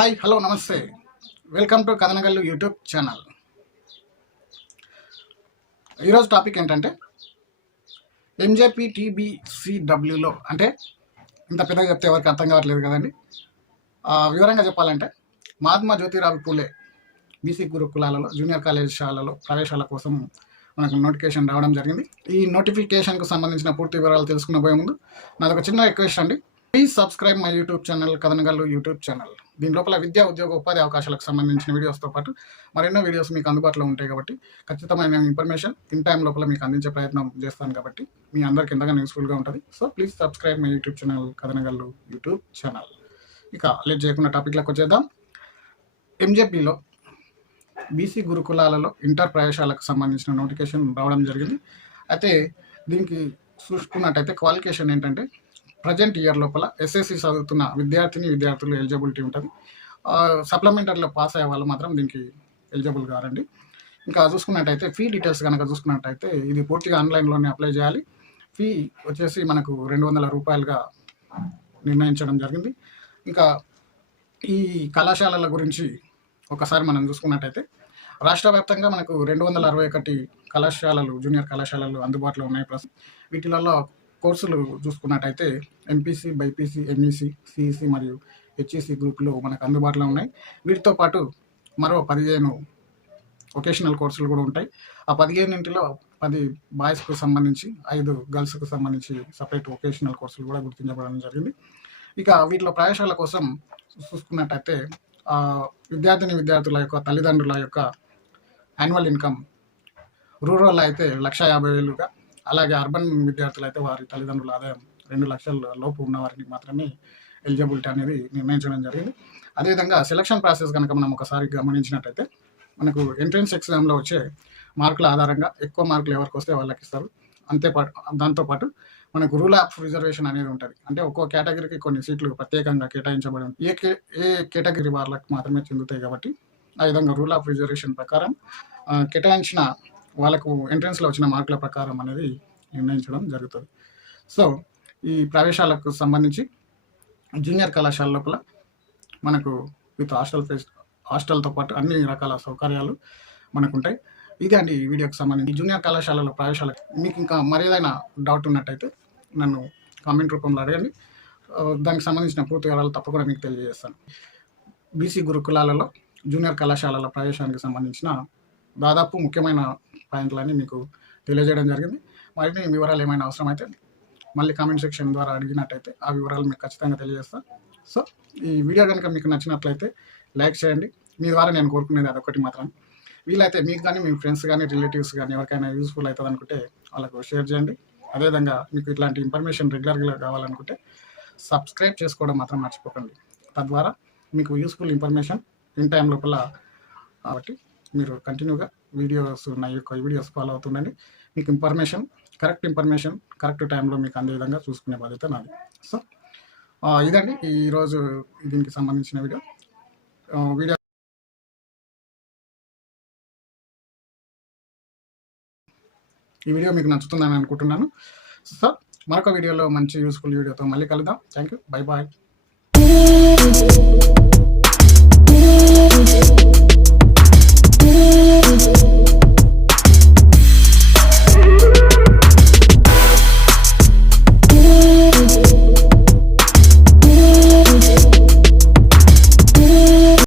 Hi hello నమస్తే. Welcome to Kathanagallu YouTube channel. ఈరోజు topic ఏంటంటే ఎంజేపీ టీబీసీడబ్ల్యూలో అంటే ఇంత పెద్దగా చెప్తే ఎవరికి అర్థం కావట్లేదు కదండి. వివరంగా చెప్పాలంటే మహాత్మా జ్యోతిరావు పూలే బీసీ గురుకులాలలో జూనియర్ కళాశాలలో ప్రవేశాల కోసం మనకు నోటిఫికేషన్ రావడం జరిగింది. ఈ నోటిఫికేషన్కు సంబంధించిన పూర్తి వివరాలు తెలుసుకున్న పోయే ముందు నాదొక చిన్న రిక్వెస్ట్ అండి. Please subscribe my YouTube channel Kathanagallu YouTube channel దీని లోపల విద్యా ఉద్యోగ ఉపాధి అవకాశాలకు సంబంధించిన వీడియోస్తో పాటు మరెన్నో వీడియోస్ మీకు అందుబాటులో ఉంటాయి కాబట్టి ఖచ్చితమైన ఇన్ఫర్మేషన్ ఇన్ టైం లోపల మీకు అందించే ప్రయత్నం చేస్తాను కాబట్టి మీ అందరికి ఎంతగానో యూస్ఫుల్గా ఉంటుంది. So please subscribe my YouTube channel Kathanagallu YouTube channel ఇక లేట్ చేయకుండా టాపిక్లోకి వచ్చేద్దాం. ఎంజేపీలో బీసీ గురుకులాలలో ఇంటర్ ప్రవేశాలకు సంబంధించిన నోటిఫికేషన్ రావడం జరిగింది. అయితే దీనికి చూసుకున్నట్టయితే క్వాలిఫికేషన్ ఏంటంటే ప్రజెంట్ ఇయర్ లోపల ఎస్ఎస్సి చదువుతున్న విద్యార్థిని విద్యార్థులు ఎలిజిబిలిటీ ఉంటుంది. సప్లిమెంటరీలో పాస్ అయ్యే వాళ్ళు మాత్రం దీనికి ఎలిజిబుల్ కారండి. ఇంకా చూసుకున్నట్టయితే ఫీ డీటెయిల్స్ కనుక చూసుకున్నట్టయితే ఇది పూర్తిగా ఆన్లైన్లోనే అప్లై చేయాలి. ఫీ వచ్చేసి మనకు రెండు వందల రూపాయలుగా నిర్ణయించడం జరిగింది. ఇంకా ఈ కళాశాలల గురించి ఒకసారి మనం చూసుకున్నట్టయితే రాష్ట్ర వ్యాప్తంగా మనకు రెండు వందల అరవై ఒకటి కళాశాలలు జూనియర్ కళాశాలలు అందుబాటులో ఉన్నాయి ప్రస్తుతం. వీటిలలో కోర్సులు చూసుకున్నట్టయితే ఎంపీసీ బైపీసీ ఎంఈసీ సిఈసి మరియు హెచ్ఈసి గ్రూపులు మనకు అందుబాటులో ఉన్నాయి. వీటితో పాటు మరో పదిహేను వొకేషనల్ కోర్సులు కూడా ఉంటాయి. ఆ పదిహేనింటిలో పది బాయ్స్కు సంబంధించి ఐదు గర్ల్స్కు సంబంధించి సపరేట్ వొకేషనల్ కోర్సులు కూడా గుర్తించబడడం జరిగింది. ఇక వీటిలో ప్రవేశాల కోసం చూసుకున్నట్టయితే విద్యార్థిని విద్యార్థుల యొక్క తల్లిదండ్రుల యొక్క యాన్యువల్ ఇన్కమ్ రూరల్ అయితే లక్ష యాభై వేలుగా అలాగే అర్బన్ విద్యార్థులు అయితే వారి తల్లిదండ్రుల ఆదాయం రెండు లక్షల లోపు ఉన్న వారికి మాత్రమే ఎలిజిబిలిటీ అనేది నిర్ణయించడం జరిగింది. అదేవిధంగా సెలక్షన్ ప్రాసెస్ కనుక మనం ఒకసారి గమనించినట్టయితే మనకు ఎంట్రన్స్ ఎగ్జామ్లో వచ్చే మార్కుల ఆధారంగా ఎక్కువ మార్కులు ఎవరికి వస్తే వాళ్ళకి ఇస్తారు. అంతేపాటు దాంతోపాటు మనకు రూల్ ఆఫ్ రిజర్వేషన్ అనేది ఉంటుంది. అంటే ఒక్కో కేటగిరీకి కొన్ని సీట్లు ప్రత్యేకంగా కేటాయించబడి ఏ కే ఏ కేటగిరీ వాళ్ళకి మాత్రమే చెందుతాయి కాబట్టి ఆ విధంగా రూల్ ఆఫ్ రిజర్వేషన్ ప్రకారం కేటాయించిన వాళ్ళకు ఎంట్రన్స్లో వచ్చిన మార్కుల ప్రకారం అనేది నిర్ణయించడం జరుగుతుంది. సో ఈ ప్రవేశాలకు సంబంధించి జూనియర్ కళాశాల లోపల మనకు విత్ హాస్టల్ ఫెస్ హాస్టల్తో పాటు అన్ని రకాల సౌకర్యాలు మనకు ఉంటాయి ఇదే అండి ఈ వీడియోకి సంబంధించి. జూనియర్ కళాశాలలో ప్రవేశాల మీకు ఇంకా మరేదైనా డౌట్ ఉన్నట్టయితే నన్ను కామెంట్ రూపంలో అడగండి. దానికి సంబంధించిన పూర్తి వివరాలు తప్పకుండా మీకు తెలియజేస్తాను. బీసీ గురుకులాలలో జూనియర్ కళాశాలల ప్రవేశానికి సంబంధించిన దాదాపు ముఖ్యమైన పాయింట్లన్నీ మీకు తెలియజేయడం జరిగింది. మరిన్ని వివరాలు ఏమైనా అవసరమైతే మళ్ళీ కామెంట్ సెక్షన్ ద్వారా అడిగినట్టయితే ఆ వివరాలు మీకు ఖచ్చితంగా తెలియజేస్తాను సో ఈ వీడియో కనుక మీకు నచ్చినట్లయితే లైక్ చేయండి. మీ ద్వారా నేను కోరుకునేది అదొకటి మాత్రం. వీలైతే మీకు కానీ మీ ఫ్రెండ్స్ కానీ రిలేటివ్స్ కానీ ఎవరికైనా యూస్ఫుల్ అవుతుంది అనుకుంటే వాళ్ళకు షేర్ చేయండి. అదేవిధంగా మీకు ఇట్లాంటి ఇన్ఫర్మేషన్ రెగ్యులర్గా కావాలనుకుంటే సబ్స్క్రైబ్ చేసుకోవడం మాత్రం మర్చిపోకండి. తద్వారా మీకు యూస్ఫుల్ ఇన్ఫర్మేషన్ ఇన్ టైం లోపల కాబట్టి మీరు కంటిన్యూగా వీడియోస్ నా యొక్క వీడియోస్ ఫాలో అవుతుండండి. మీకు ఇన్ఫర్మేషన్ కరెక్ట్ ఇన్ఫర్మేషన్ కరెక్ట్ టైంలో మీకు అందే విధంగా చూసుకునే బాధ్యత నాది. సో ఇదండి. ఈరోజు దీనికి సంబంధించిన వీడియో వీడియో ఈ వీడియో మీకు నచ్చుతుందని అనుకుంటున్నాను. సో మరొక వీడియోలో మంచి యూస్ఫుల్ వీడియోతో మళ్ళీ కలుద్దాం. Thank you bye bye